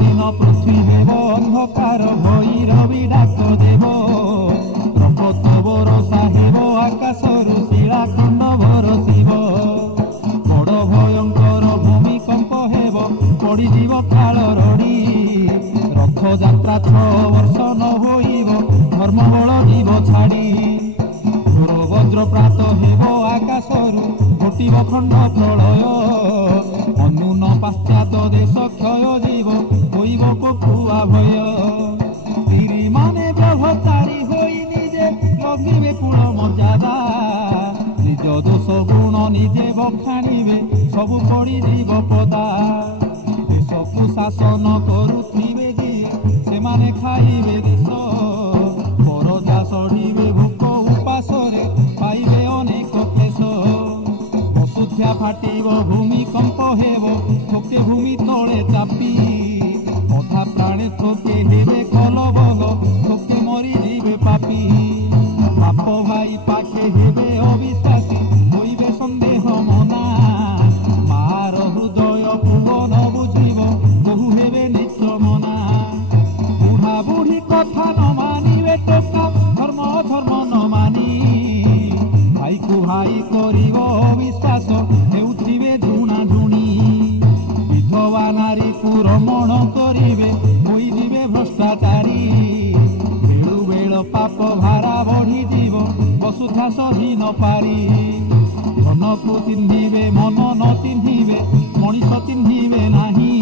दिन पृथ्वी देव अंधकार भैरवी डाक देव प्रपत बरसा हेब आकाशरू शिलाखंड बरसिब बड़ भयंकर भूमिकंप हेब पड़ीजीव काल रड़ी रथ यात्रा 6 वर्ष न होइब धर्मबल जीव छाड़ी घोर वज्रप्रात हेब आकाशरू घटिब खंड प्रलय अनुन पाश्चात देश क्षय जीव होइब कुआ भय स्त्री माने ब्रह्मचारी होई निजे लगिबे कुल मर्यादा निज दोष गुण निजे बखाणिबे सबु पड़ी जीव पदा देशकु शासन करुथिबे जी सेमाने खाइबे देश परजा सड़िबे भूक उपासरे पाइबे अनेक क्लेश बसुध्या फाटिब भूमिकंप हेब थोके भूमि तले चापी अधा प्राणे थोके हेबे कलबग थोके मरी जीवे पापी बाप भाई पाखे हेबे अविश्वासी होइबे सन्देह मना मार हृदय पुओ न बुझिब बहु हेबे निच मना बुढ़ा बुढ़ी कथा न मानिबे टोका धर्म धर्म न मानी भाई को भाई करिब अविश्वास हेउथिबे धुणा धुणी विधवा नारी को रमण करिबे होइजिबे भ्रष्टाचारी बेलु बेल पाप भारा बढ़ी जीव वसुधा सही न पारी धन को चिन्हिबे मन न चिन्हिबे मनीष चिन्हिबे नाही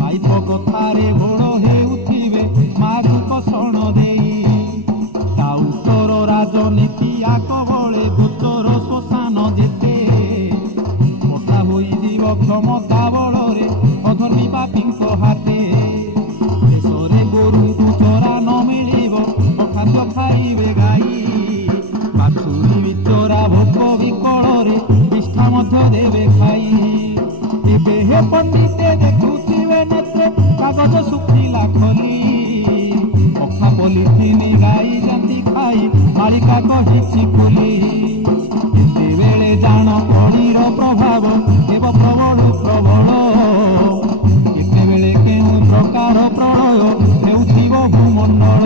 माइप कथारे गोड़ हेउथिबे मागु कषण देई टाउटर राजनीति आकबले गोचर श्मशान जेते कथा होइजिब क्षमता बलरे अधर्मी पापींक हाते देशरे गोरु चरा न मिलिब खाद्य खाइबे गाई बाछुरी बिचरा भोक विकଳରେ निष्ठा मध्य देवे खाई एबे हे पंडिते देखुथिबे नेत्रे कागज सुखिला खली अखा पलिथिन गाई जाति खाई मालिका कहिछि खुली एतेबेले जान कलिर प्रभाव देव प्रबल प्रबल एतेबेले केउ प्रकार प्रलय हेउथिब भूमंडल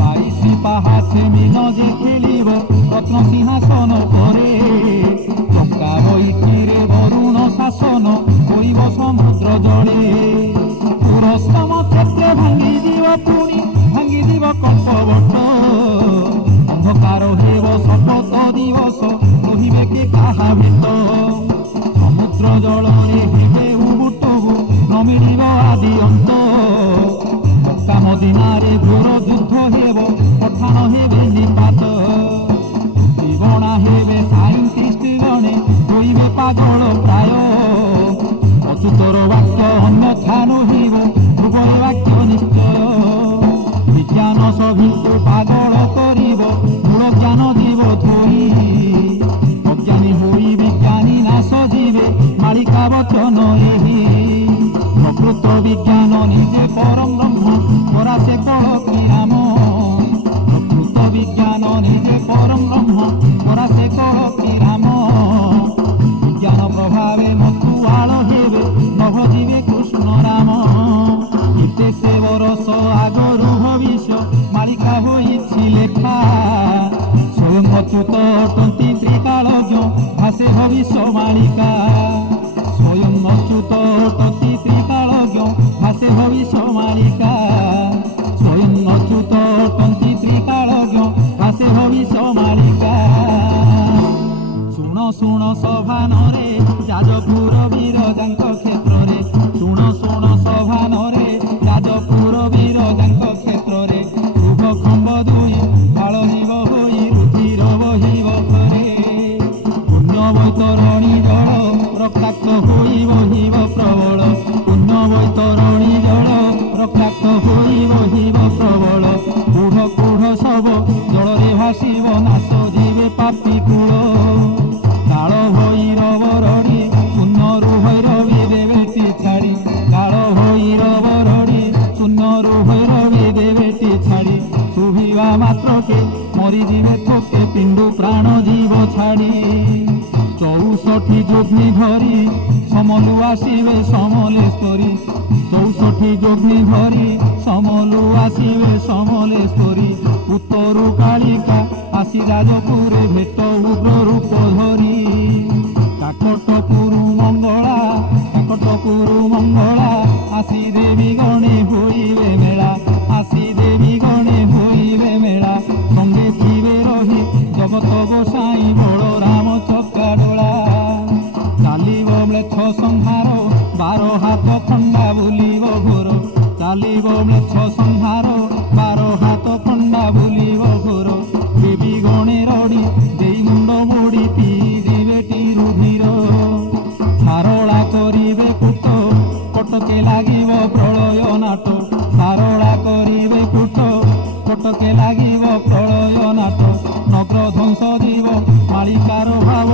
22 पाहाचे मीन जे खेलिब रत्न सिंहासन परे टंका बैठीरे वरुण शासन होइब समुद्र जले पुरस्तम क्षेत्रे भांगी जीव पुणी भांगी जीव कल्पवट अंधकार हेब शपथ दिवस कहिबे के काहा भेट समुद्र जलरे हेबे उबुटबु न मिलिब आदि अंत मक्का मदिनारे घोर युद्ध हेब पठाण हेबे निपात जीवना हेबे साइंटिस्ट गणे होइबे पागल प्राय अच्युतर वाक्य अन्यथा नहिब ध्रुवय वाक्य निश्चय विज्ञान सभिଙ୍କୁ पागल करिब मूल ज्ञान जीव धोई अज्ञानी होई विज्ञानी नाश जीवे मालिका वचन एहि प्रकृत विज्ञान निजे परम ब्रह्म परासे कह कि राम प्रकृत विज्ञान निजे परम ब्रह्म परासे कह कि राम विज्ञान प्रभावे मतुआल हेबे नभ जीवे कृष्ण राम एते से बरस आगरु भविष्य मालिका होइछि लेखा स्वयं अच्युत अटन्ति त्रिकालज्ञ भासे भविष्य मालिका स्वयं अच्युत अटन्ति त्रिकालज्ञ भासे भविष्य मालिका स्वयं अच्युत अटन्ति त्रिकालज्ञ भासे भविष्य मालिका शुण शुण सभानरे जाजपुर वीरजांक क्षेत्ररे शुण शुण सभानरे जाजपुर वीरजांक क्षेत्ररे शुभ खंब दुई कालजीव होई रुधिर बहिब घरे पुण्य बैतरणी जल रक्ताक्त होई बहिब प्रबल पुण्य बैतरणी जल रक्ताक्त होई बहिब प्रबल कुढ़ कुढ़ सब जलरे भासिब नाश जीवे पापी कूल काल भैरव रड़ी सुनरु भैरवी देवेटी छाड़ी काल भैरव रड़ी सुनरु भैरवी देवेटी छाड़ी শুভিবা মাত্রকে মরিଯିবে থোকে পিণ্ডু প্রাণ জীব ছাড়ি 64 যোগনি ধরি সমলু আসিবে সমলেশ্বরী 64 যোগনি ধরি সমলু আসিবে সমলেশ্বরী উত্তরু কালিকা আসি যাজপুরে ভেট উগ্র রূপ ধরি কাকটপুরু মঙ্গলা আসি দেবী গণে হইবে মেলা আসি দেবী গণে হইবে মেলা সঙ্গে থিবে রহি জগত গোসাই বলরাম চক্কাডোলা চালিব ম্লেচ্ছ সংহার 12 হাত খণ্ডা বুলিব ঘোর চালিব ম্লেচ্ছ সংহার 12 হাত খণ্ডা বুলিব ঘোর দেবী গণে রড়ি দেই মুন্ড মোড়ি পিদিবে টিরুধির সারলা করিবে কূট কটকে লাগিব প্রলয় নাট সারলা করিবে কূট কটকে লাগিব প্রলয় নাট নগ্র ধ্বংস দিব মালিকার ভাব